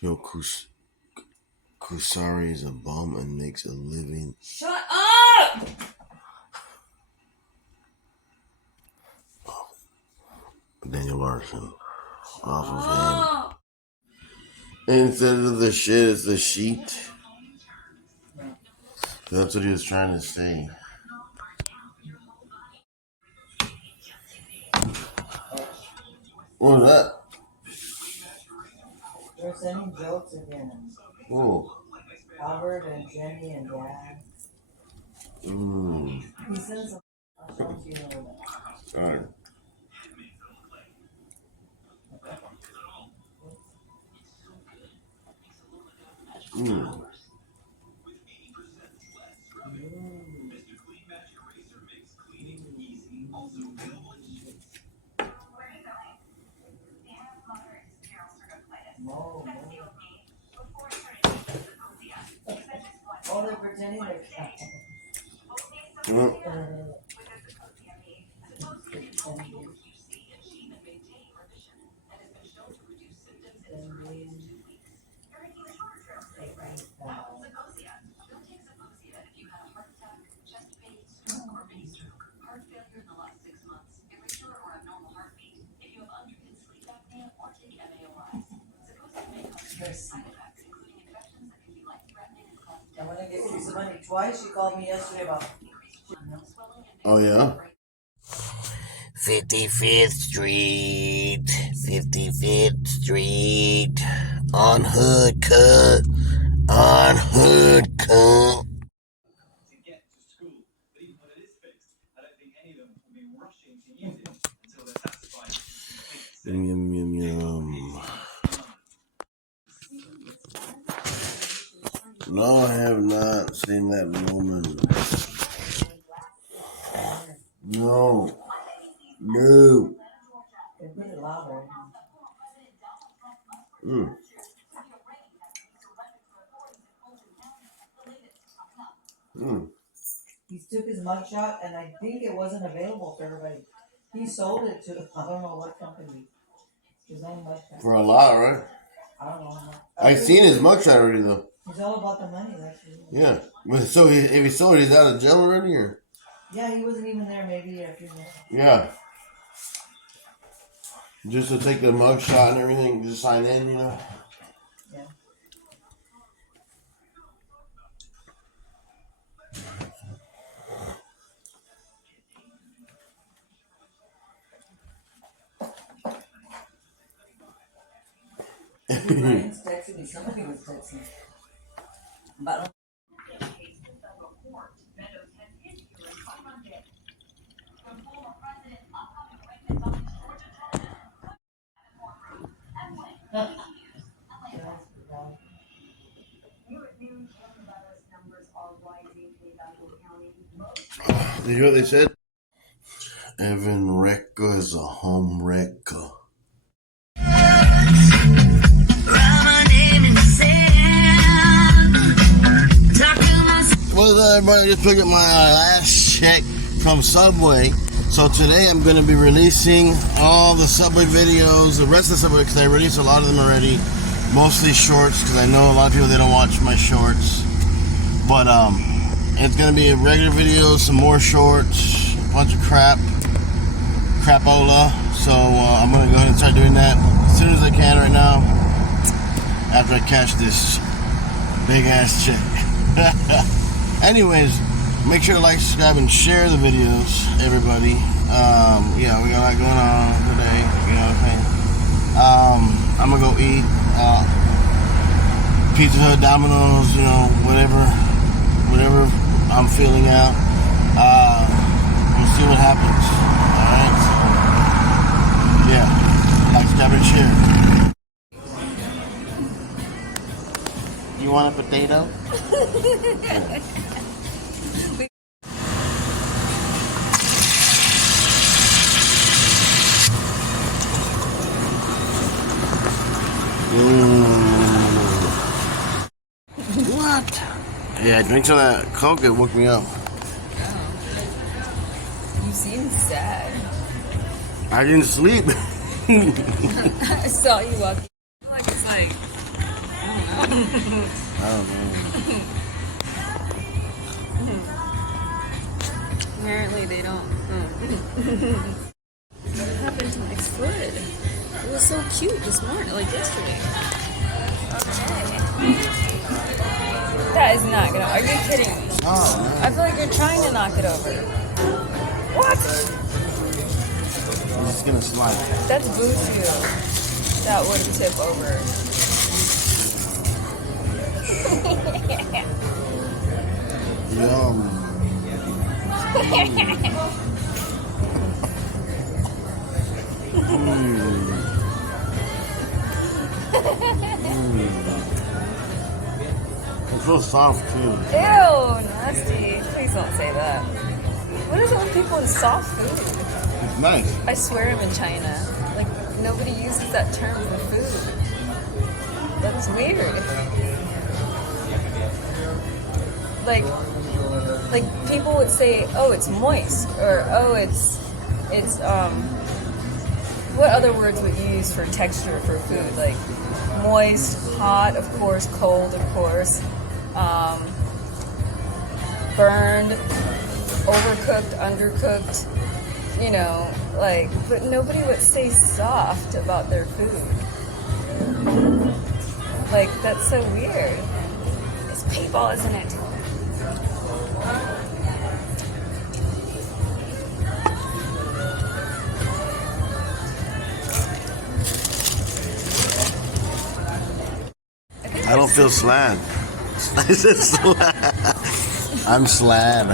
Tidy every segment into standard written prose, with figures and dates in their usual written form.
Yo, Kusari is a bum and makes a living. Shut up! Daniel Larson. Off of him. Instead of the shit, it's the sheet. That's what he was trying to say. What was that? They're sending jokes again. Oh. Albert and Jenny and Dad. He sends some. I'll show you in a little bit. Alright. Oh, they're pretending they're cats. I'm gonna get you some money. Twice she called me yesterday about. Oh, yeah? 55th Street, 55th Street, on Hood Cut, on Hood Cut. To get to school, but even when it is fixed, I don't think any of them will be rushing to use it until they're satisfied. Yum, yum, yum. No, I have not seen that woman. No. No. They put it louder. He took his mugshot, and I think it wasn't available for everybody. He sold it to I don't know what company. His own mugshot. For a lot, right? I don't know. I seen his mugshot already, though. He's all about the money. That's Yeah. So if he sold it, he's out of jail already, or? Yeah, he wasn't even there. Maybe a few minutes. Yeah. Just to take the mugshot and everything, just sign in, you know? Yeah. Ryan's texting me. Somebody was texting. But Did you hear what they said? Evan Recca is a home wrecker. What's up, everybody? Just picked up my last check from Subway. So today I'm going to be releasing all the Subway videos, the rest of the Subway, because I released a lot of them already. Mostly shorts, because I know a lot of people, they don't watch my shorts. But it's going to be a regular video, some more shorts, a bunch of crapola. So I'm going to go ahead and start doing that as soon as I can right now, after I cash this big ass check. Anyways, make sure to like, subscribe, and share the videos, everybody. Yeah, we got a lot going on today, you know what I'm saying? I'm gonna go eat Pizza Hut, Domino's, you know, whatever I'm feeling out. We'll see what happens. Alright, so, yeah, like, subscribe, and share. You want a potato? What? Yeah, I drank some of that Coke, it woke me up. Oh. You seem sad. I didn't sleep. I saw you walking. It's like I don't know. Apparently they don't. What happened to my foot? It was so cute this morning, like yesterday. Okay. That is not gonna. Are you kidding me? Oh, man. I feel like you're trying to knock it over. What? I'm just gonna slide. That's voodoo. That would tip over. Yum. It's real soft too. Ew, nasty. Please don't say that. What is it with people in soft food? It's nice. I swear I'm in China. Like, nobody uses that term for food. That's weird. Like people would say, oh, it's moist, or oh, it's what other words would you use for texture for food? Like moist, hot, of course, cold, of course, burned, overcooked, undercooked, you know, like, but nobody would say soft about their food. Like, that's so weird. It's paintball, isn't it? I don't feel slab. I said slab. I'm slab.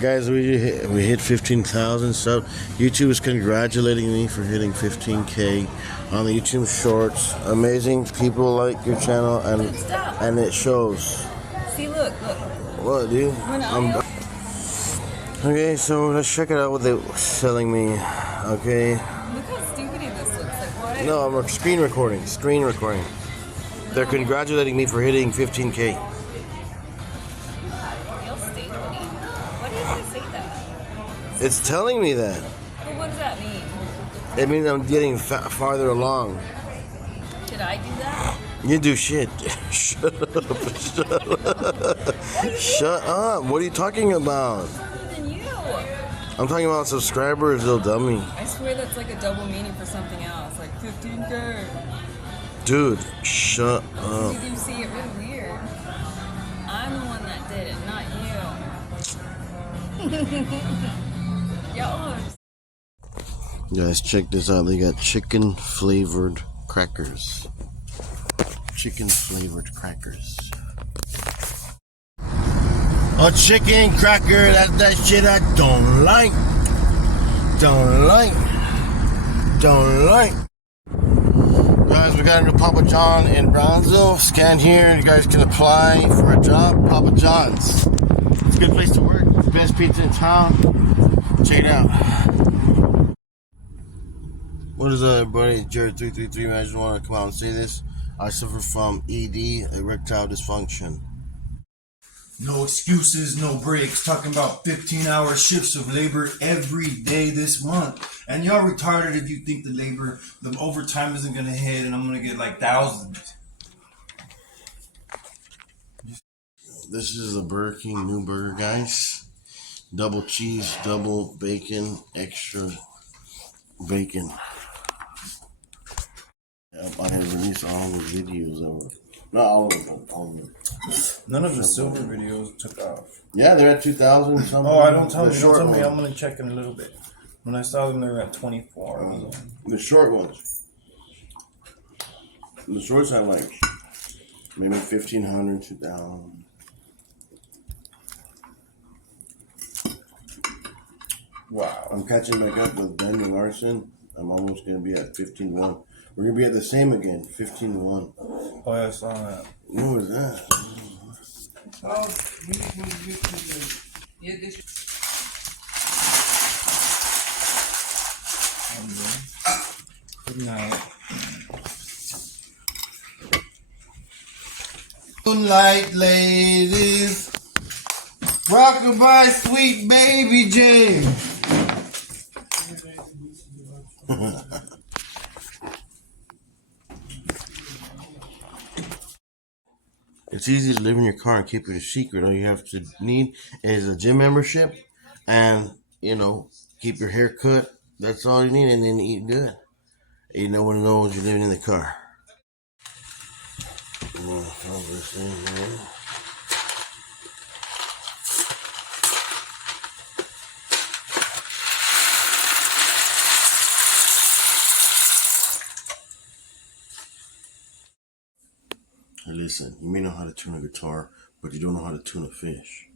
Guys, we hit 15,000 subs. YouTube is congratulating me for hitting 15K on the YouTube Shorts. Amazing people like your channel, and it shows. See, look. What, dude? Okay, so let's check it out what they're selling me. Okay. Look how stupid this looks. Like, what? No, I'm screen recording. They're congratulating me for hitting 15K. Why do you have to say that? It's telling me that. Well, what does that mean? It means I'm getting farther along. Should I do that? You do shit. Shut up. Shut up. What are you talking about? Other than you. I'm talking about subscribers, little dummy. I swear that's like a double meaning for something else. Like 15K. Dude, shut up. You do see it really weird. I'm the one that did it, not you. Y'all. Guys, check this out. They got chicken flavored crackers. Chicken flavored crackers. A chicken cracker, that's that shit I don't like. Guys, we got a new Papa John in Brownsville. Scan here. You guys can apply for a job. Papa John's. It's a good place to work. Best pizza in town. Check it out. What is up, everybody? Jared333. Man, I just want to come out and say this. I suffer from ED, erectile dysfunction. No excuses, no breaks. Talking about 15-hour shifts of labor every day this month. And y'all retarded if you think the overtime isn't going to hit and I'm going to get like thousands. This is a Burger King new burger, guys. Double cheese, double bacon, extra bacon. Yep, I have released all the videos of it. Not all of them, all of them. None of the silver videos took off. Yeah, they're at 2,000 something. Oh, don't tell me. One. I'm going to check in a little bit. When I saw them, they were at 24. The short ones. The shorts have like maybe 1,500, 2,000. Wow. I'm catching back up with Daniel Larson. I'm almost going to be at 15-1. We're going to be at the same again, 15-1. Oh, yeah, I saw that. What was that? Good night. Moonlight ladies, rockabye sweet baby Jane. It's easy to live in your car and keep it a secret. All you have to need is a gym membership and, keep your hair cut. That's all you need, and then eat good. Ain't no one knows you're living in the car. Hey, listen, you may know how to tune a guitar, but you don't know how to tune a fish.